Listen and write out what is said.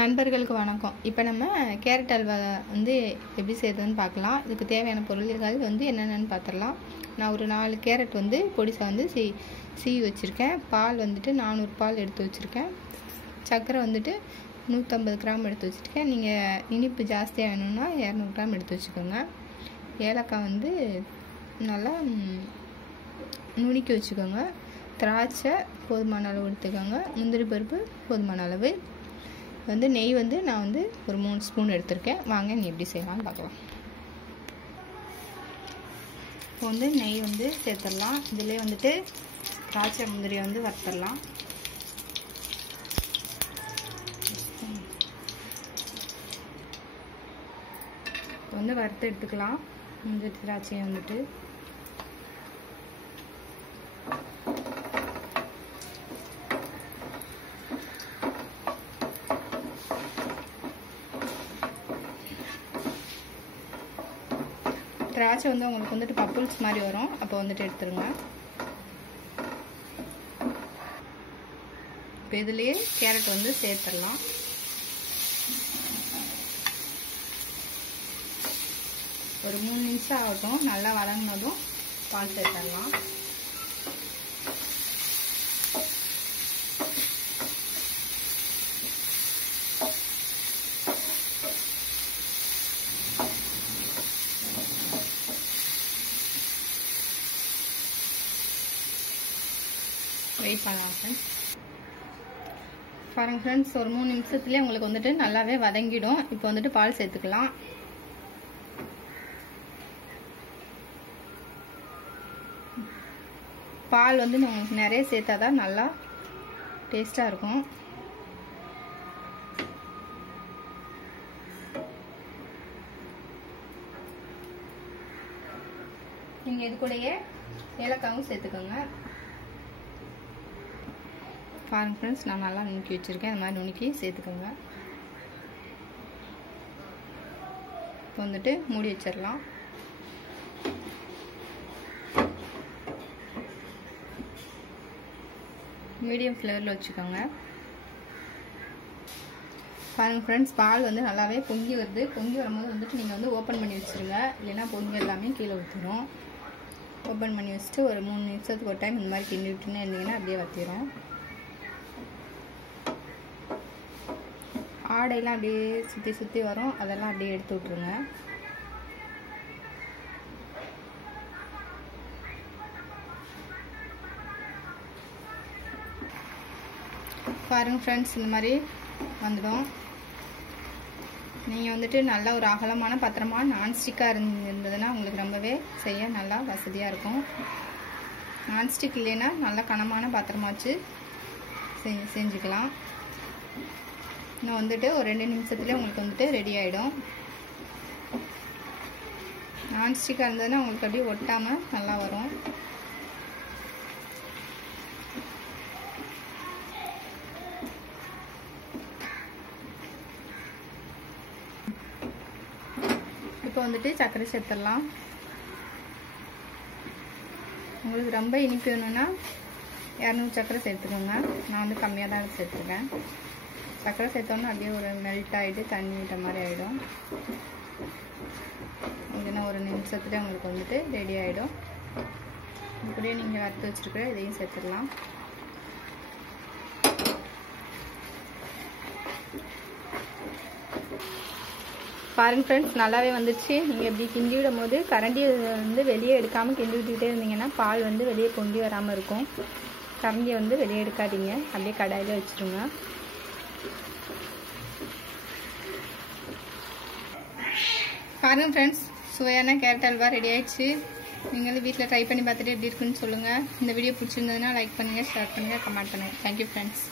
நண்பர்களுக்கு வணக்கம். இப்போ நம்ம கேரட் அல்வா வந்து எப்படி செய்யறதுன்னு பார்க்கலாம். இதுக்கு தேவையான பொருள்கள் வந்து என்னென்னு பார்த்துடலாம். நான் ஒரு 4 கேரட் வந்து பொடிசாக வந்து சீவி வச்சுருக்கேன். பால் வந்துட்டு 400 பால் எடுத்து வச்சுருக்கேன். சர்க்கரை வந்துட்டு 150 கிராம் எடுத்து வச்சுருக்கேன். நீங்கள் இனிப்பு ஜாஸ்தியாக வேணும்னா 200 கிராம் எடுத்து வச்சுக்கோங்க. ஏலக்காய் வந்து நல்லா நுணுக்கி வச்சுக்கோங்க. திராட்சை போதுமான அளவு எடுத்துக்கோங்க. முந்திரி பருப்பு போதுமான அளவு. வந்து நெய் வந்து நான் வந்து ஒரு 3 ஸ்பூன் எடுத்திருக்கேன். வாங்க நீ எப்படி செய்யலாம்னு பார்க்கலாம். இப்போ வந்து நெய் வந்து சேர்த்துடலாம். இதிலே வந்துட்டு திராட்சை முந்திரியை வந்து வறுத்துடலாம். இப்போ வந்து வறுத்து எடுத்துக்கலாம். முந்திரி திராட்சையை வந்துட்டு திராட்சை வந்து உங்களுக்கு வந்துட்டு பப்புள்ஸ் மாதிரி வரும். அப்போ வந்துட்டு எடுத்துருங்க. இப்போ இதுலேயே கேரட் வந்து சேர்த்துடலாம். ஒரு 3 நிமிஷம் ஆகட்டும். நல்லா வதங்கினதும் பால் சேர்த்துடலாம். வெயிட் பண்ணலாம் ஃப்ரெண்ட்ஸ். பாருங்கள் ஃப்ரெண்ட்ஸ், ஒரு 3 நிமிஷத்துலேயே உங்களுக்கு வந்துட்டு நல்லாவே வதங்கிடும். இப்போ வந்துட்டு பால் சேர்த்துக்கலாம். பால் வந்து உங்களுக்கு நிறைய சேர்த்தா தான் நல்லா டேஸ்ட்டாக இருக்கும். நீங்கள் இது கூடயே ஏலக்காவும் சேர்த்துக்கோங்க. பாருங்க ஃப்ரெண்ட்ஸ், நான் நல்லா நுணுக்கி வச்சுருக்கேன். இந்த மாதிரி நுணுக்கி சேர்த்துக்கோங்க. இப்போ வந்துட்டு மூடி வச்சிடலாம். மீடியம் ஃப்ளேவரில் வச்சுக்கோங்க. பாருங்க ஃப்ரெண்ட்ஸ், பால் வந்து நல்லாவே பொங்கி வருது. பொங்கி வரும்போது வந்துட்டு நீங்கள் வந்து ஓப்பன் பண்ணி வச்சுருங்க. இல்லைன்னா பொங்கி எல்லாமே கீழே ஊற்றிடும். ஓப்பன் பண்ணி வச்சுட்டு ஒரு 3 நிமிஷத்துக்கு ஒரு டைம் இந்த மாதிரி கிண்டி விட்டுன்னு இருந்தீங்கன்னா அப்படியே வற்றிடும். ஆடையெல்லாம் அப்படியே சுற்றி சுற்றி வரும். அதெல்லாம் அப்படியே எடுத்து விட்ருங்க. பாருங்கள் ஃப்ரெண்ட்ஸ், இந்த மாதிரி வந்துடும். நீங்கள் வந்துட்டு நல்லா ஒரு அகலமான பாத்திரமாக நான்ஸ்டிக்காக இருந்ததுன்னா உங்களுக்கு ரொம்பவே செய்ய நல்லா வசதியாக இருக்கும். நான்ஸ்டிக் இல்லைன்னா நல்லா கனமான பாத்திரமாச்சு செஞ்சுக்கலாம். இன்னும் வந்துட்டு ஒரு 2 நிமிஷத்துலேயே உங்களுக்கு வந்துட்டு ரெடி ஆகிடும். நான்ஸ்டிக்காக இருந்ததுன்னா உங்களுக்கு அப்படியே ஒட்டாமல் நல்லா வரும். இப்போ வந்துட்டு சர்க்கரை சேர்த்துடலாம். உங்களுக்கு ரொம்ப இனிப்பு வேணும்னா 200 சர்க்கரை சேர்த்துக்கோங்க. நான் வந்து கம்மியாக தான் சேர்த்துருக்கேன். சர்க்கரை சேர்த்தோன்னா அப்படியே ஒரு மெல்ட் ஆகிட்டு தண்ணி விட்ட மாதிரி ஆகிடும். இல்லைன்னா ஒரு நிமிஷத்துல உங்களுக்கு வந்துட்டு ரெடி ஆகிடும். இப்படியே நீங்கள் வறுத்து வச்சுருக்கிற இதையும் சேர்த்துடலாம். பாருங்க ஃப்ரெண்ட்ஸ், நல்லாவே வந்துடுச்சு. நீங்கள் இப்படி கிண்டி விடும் போது கரண்டி வந்து வெளியே எடுக்காமல் கிண்டி விட்டுக்கிட்டே இருந்தீங்கன்னா பால் வந்து வெளியே பொங்கி வராமல் இருக்கும். கரண்டியை வந்து வெளியே எடுக்காதீங்க. அப்படியே கடாயில் வச்சுருங்க. பாருங்கள் ஃப்ரெண்ட்ஸ், சுவையான கேரட் அல்வா ரெடி ஆயிடுச்சு. நீங்களும் வீட்டில் ட்ரை பண்ணி பார்த்துட்டு எப்படி இருக்குன்னு சொல்லுங்கள். இந்த வீடியோ பிடிச்சிருந்ததுன்னா லைக் பண்ணுங்கள், ஷேர் பண்ணுங்கள், கமெண்ட் பண்ணுங்கள். Thank you friends.